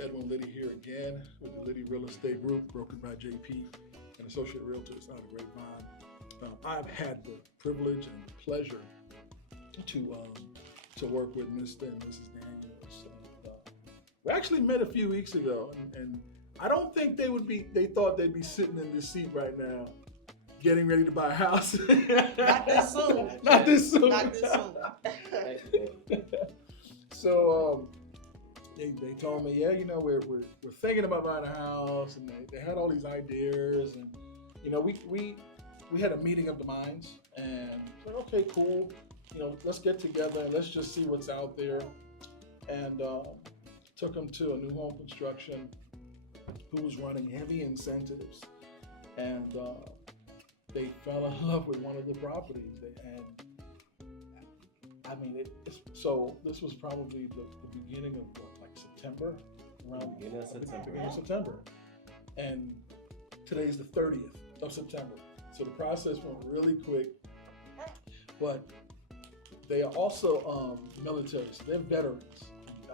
Edwin Liddy here again with the Liddy Real Estate Group, brokered by JP and Associate Realtors out of Grapevine. I've had the privilege and pleasure to work with Mr. and Mrs. Daniels. We actually met a few weeks ago, and I don't think they thought they'd be sitting in this seat right now, getting ready to buy a house. Not this soon. Not this soon. Not this soon. So they told me, yeah, we're thinking about buying a house, and they had all these ideas, and we had a meeting of the minds, and said, okay, cool, let's get together and let's just see what's out there, and took them to a new home construction who was running heavy incentives, and they fell in love with one of the properties. So this was probably the beginning of September, around beginning of September, and today's the 30th of September. So the process went really quick, but they are also military, so they're veterans.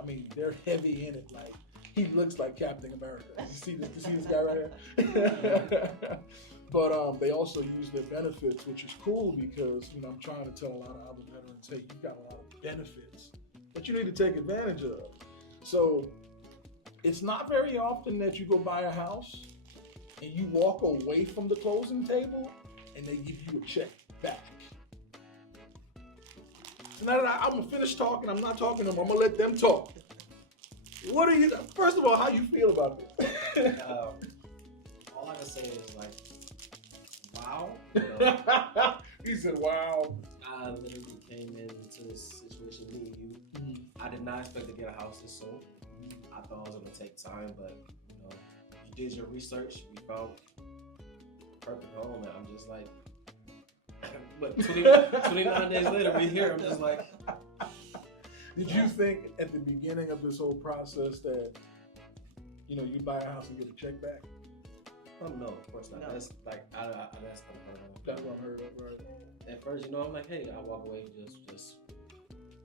I mean, they're heavy in it. Like, he looks like Captain America. You see this guy right here? But they also use their benefits, which is cool because, I'm trying to tell a lot of other veterans, hey, you've got a lot of benefits that you need to take advantage of. So it's not very often that you go buy a house and you walk away from the closing table and they give you a check back. So now that I'm gonna finish talking, I'm not talking to them, I'm gonna let them talk. First of all, how you feel about this? All I can say is wow. He said, wow. I literally came into this situation, me and you. Mm-hmm. I did not expect to get a house this soon. I thought it was gonna take time, but you did your research, you found perfect home, and I'm just like, but 29 days later, we here. I'm just like. Did you think at the beginning of this whole process that, you buy a house and get a check back? Oh no, of course not. No. That's that's unheard of. That's unheard of, right? At first, I'm like, hey, I walk away, just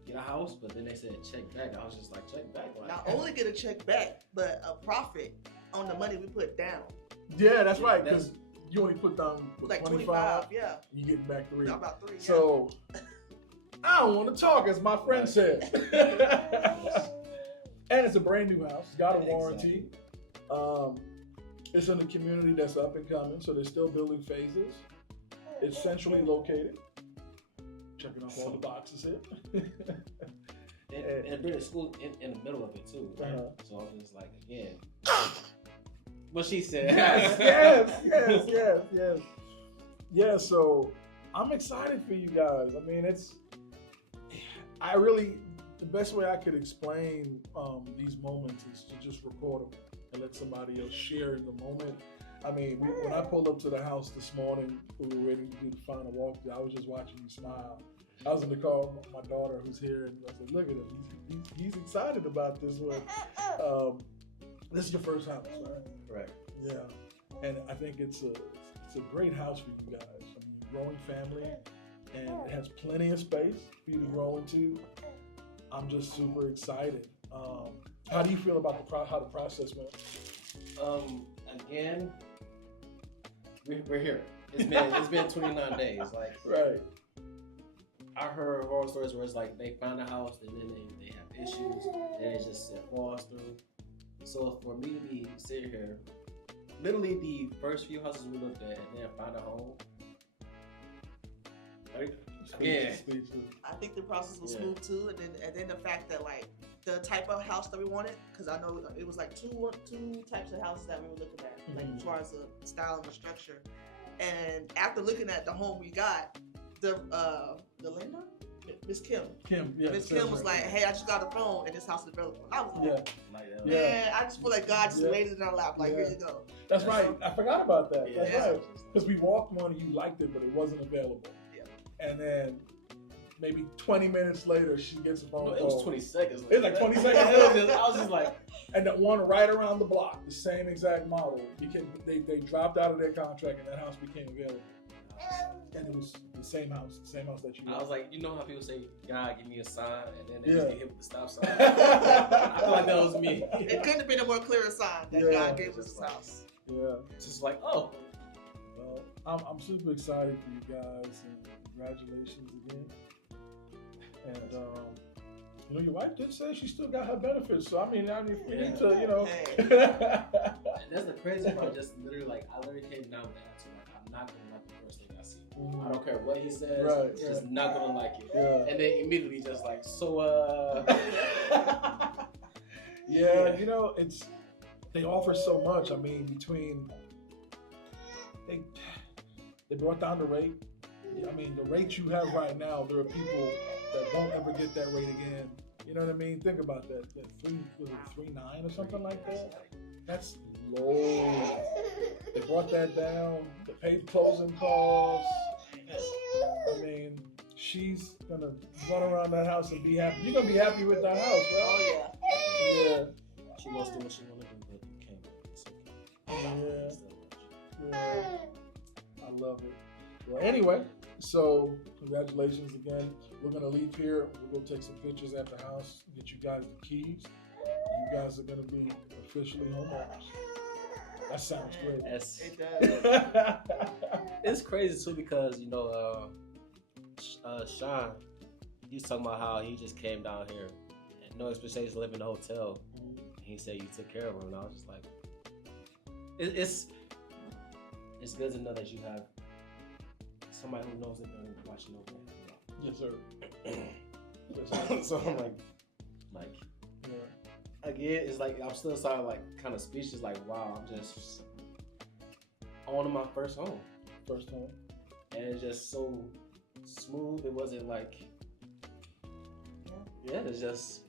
get a house, but then they said check back. I was just like, check back. Not only get a check back, but a profit on the money we put down. Yeah, that's right. Because you only put down like 25. Yeah. You get back 3. No, about 3. Yeah. So I don't want to talk, as my friend said. And it's a brand new house. It's got a warranty. Exactly. It's in a community that's up and coming, so they're still building phases. It's centrally located. Checking off all the boxes here. and being a school in the middle of it too. Right? So I'm just like, again, what she said. Yes. Yeah, so I'm excited for you guys. I mean, the best way I could explain these moments is to just record them and let somebody else share in the moment. I mean, when I pulled up to the house this morning, we were ready to do the final walkthrough. I was just watching you smile. I was in the car with my daughter who's here, and I said, look at him. He's excited about this one. This is your first house, right? Correct. Yeah. And I think it's a great house for you guys. I mean, growing family, and it has plenty of space for you to grow into. I'm just super excited. How do you feel about how the process went? Again, we're here. It's been 29 days. Like, right. I heard horror stories where it's like they find a house and then they have issues and it just falls through. So for me to be sitting here, literally the first few houses we looked at and then find a home. Right? Yeah. I think the process was smooth too, and then the fact that the type of house that we wanted, because I know it was like two types of houses that we were looking at, like as far as the style and the structure. And after looking at the home we got, the lender, Miss Kim. Miss Kim was like, "Hey, I just got the phone and this house is available." I was like, "Man, I just feel like God just laid it in our lap. Like, here you go." That's right. I forgot about that. That's right. Because we walked one and you liked it, but it wasn't available. And then maybe 20 minutes later, she gets a phone call. It was 20 seconds. It was like 20 seconds. I was just like, and the one right around the block, the same exact model, they dropped out of their contract and that house became available. And it was the same house that you. I was like, you know how people say, God, give me a sign, and then they Yeah. just get hit with the stop sign. I feel like that was me. It couldn't have been a more clearer sign that Yeah. God gave us this house. Yeah. It's just like, oh. Well, I'm super excited for you guys, and congratulations again. And you know, your wife did say she still got her benefits, so I mean, we need to, you know. And that's the crazy part. Just literally, like, I literally came down with that too. Like, I'm not gonna like the first thing I see. I don't care what he says. Right, just not gonna like it. Yeah. And then immediately, just like, so Yeah, you know, they offer so much. I mean, they brought down the rate. I mean, the rate you have right now, there are people that won't ever get that rate again. You know what I mean? Think about that. That 3.9 or something like that. That's low. They brought that down. They paid closing costs. I mean, she's gonna run around that house and be happy. You're gonna be happy with that house, right? Oh Yeah. she wants to do what she want to do, but you can't. It's okay. Yeah. I love it. Well, anyway, so congratulations again. We're gonna leave here. We'll go take some pictures at the house, get you guys the keys. You guys are gonna be officially homeowners. That sounds great. Yes. It does. It's crazy too because you know, Sean, he was talking about how he just came down here and no expectations to live in a hotel. He said you took care of him, and I was just like, it's good to know that you have somebody who knows it and watching over it. Yes, sir. So I'm like, Yeah. again, it's like I'm still starting like kind of speechless. Like, wow, I'm just owning my first home. First home. And it's just so smooth. It wasn't like, yeah, it's just.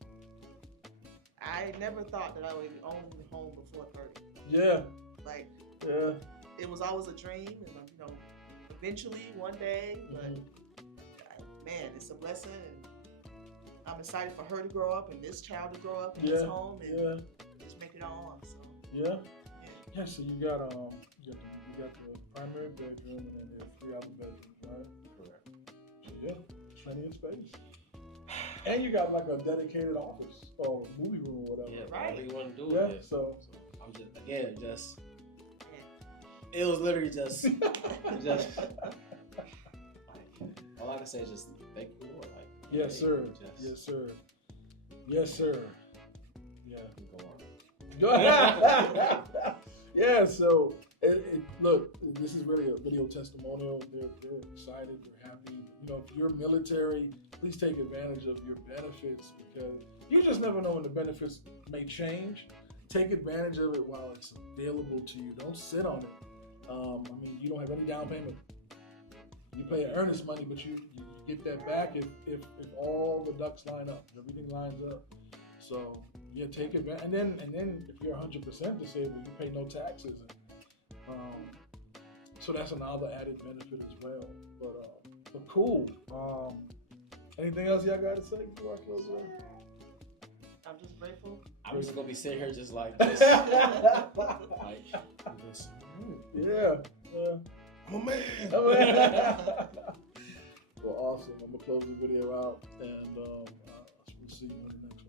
I never thought that I would own a home before 30. Yeah. Like, Yeah. it was always a dream, and you know, eventually one day. But man, it's a blessing, and I'm excited for her to grow up and this child to grow up in this home and just make it all on. So Yeah. Yeah. So you got the primary bedroom, and then there's 3 other bedrooms, right? Correct. So yeah, plenty of space. And you got like a dedicated office or movie room or whatever. Yeah, Right. whatever you want to do. Yeah, with it. so I'm just it was literally just all I can say is just thank you, Lord. Like, yes, hey, sir. just Yes, sir. Yes, sir. Yeah. go on. Yeah, so look, this is really a video testimonial. They're excited, they're happy. You know, if you're military, please take advantage of your benefits because you just never know when the benefits may change. Take advantage of it while it's available to you. Don't sit on it. I mean, you don't have any down payment. You pay earnest money, but you get that back if all the ducks line up, if everything lines up. So yeah, take advantage. And then if you're 100% disabled, you pay no taxes. So that's another added benefit as well. But cool. Anything else y'all got to say before I close it? I'm just grateful. I'm just gonna be sitting here just like this. Like this. Yeah. I'm a man. Well, awesome. I'm gonna close the video out, and we'll see you in the next